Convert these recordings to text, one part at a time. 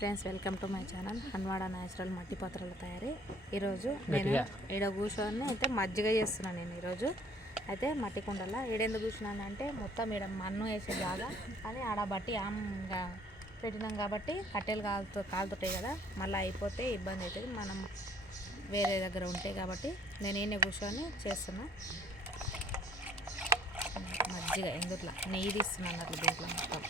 Friends, welcome to my channel Hanwada natural మట్టి పాత్రల తయారీ. ఈరోజు నేను ఈడ కూర్చొని అయితే మజ్జిగ చేస్తున్నాను. నేను ఈరోజు అయితే మట్టి కుండల ఈడెందుకు కూర్చున్నాను అంటే మొత్తం ఈడ మన్ను వేసే జాగా అని ఆడ బట్టి ఆమ్గా పెట్టినాం కాబట్టి కట్టెలు కాలుతుంటాయి కదా, మళ్ళీ అయిపోతే ఇబ్బంది అవుతుంది. మనం వేరే దగ్గర ఉంటాయి కాబట్టి నేను ఈయన కూర్చొని చేస్తున్నా. మజ్జిగ ఎందుట్లో నెయ్యి తీస్తున్నాను అట్లా దీంట్లో. మొత్తం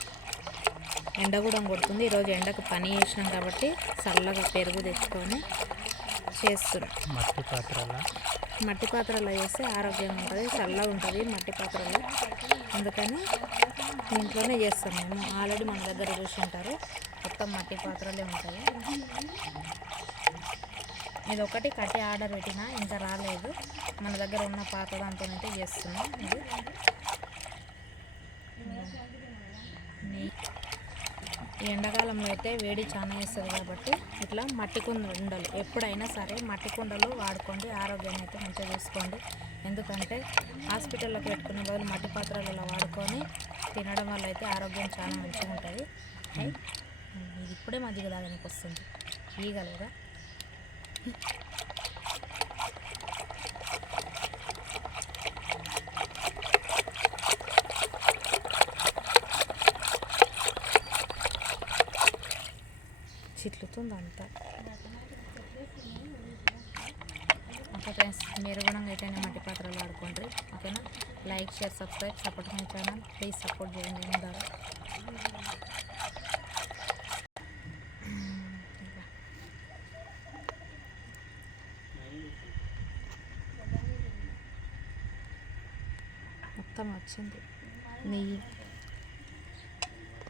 ఎండ కూడా కొడుతుంది. ఈరోజు ఎండకు పని చేసినాం కాబట్టి చల్లగా పెరుగు తెచ్చుకొని చేస్తున్నాం. మట్టి పాత్రలో చేస్తే ఆరోగ్యంగా ఉంటుంది, చల్లగా ఉంటుంది మట్టి పాత్రలో. అందుకని ఇంట్లోనే చేస్తాం మేము. ఆల్రెడీ మన దగ్గర కూర్చుంటారు, మొత్తం మట్టి పాత్రలే ఉంటాయి. ఇది ఒకటి కట్టి ఆర్డర్ పెట్టినా ఇంకా రాలేదు. మన దగ్గర ఉన్న పాత దాంతోనైతే చేస్తున్నాం. ఇది ఈ ఎండాకాలంలో అయితే వేడి చాలా వేస్తుంది కాబట్టి ఇట్లా మట్టి కుండలు ఎప్పుడైనా సరే మట్టి కుండలు వాడుకోండి. ఆరోగ్యాన్ని అయితే మంచిగా చూసుకోండి. ఎందుకంటే హాస్పిటల్లో పెట్టుకునే బదులు మట్టి పాత్రలలో వాడుకొని తినడం వల్ల అయితే ఆరోగ్యం చాలా మంచిగా ఉంటుంది. ఇది ఇప్పుడే మజ్జిగ తాగడానికి వస్తుంది ఈగలుగా. చిట్లుతుంది అంతా. ఓకే ఫ్రెండ్స్, మీరు కూడా అయితేనే మట్టి పాత్రలు వాడుకోండి. ఓకేనా? Like, share, support my channel. Please support చేయండి. ద్వారా మొత్తం వచ్చింది నెయ్యి.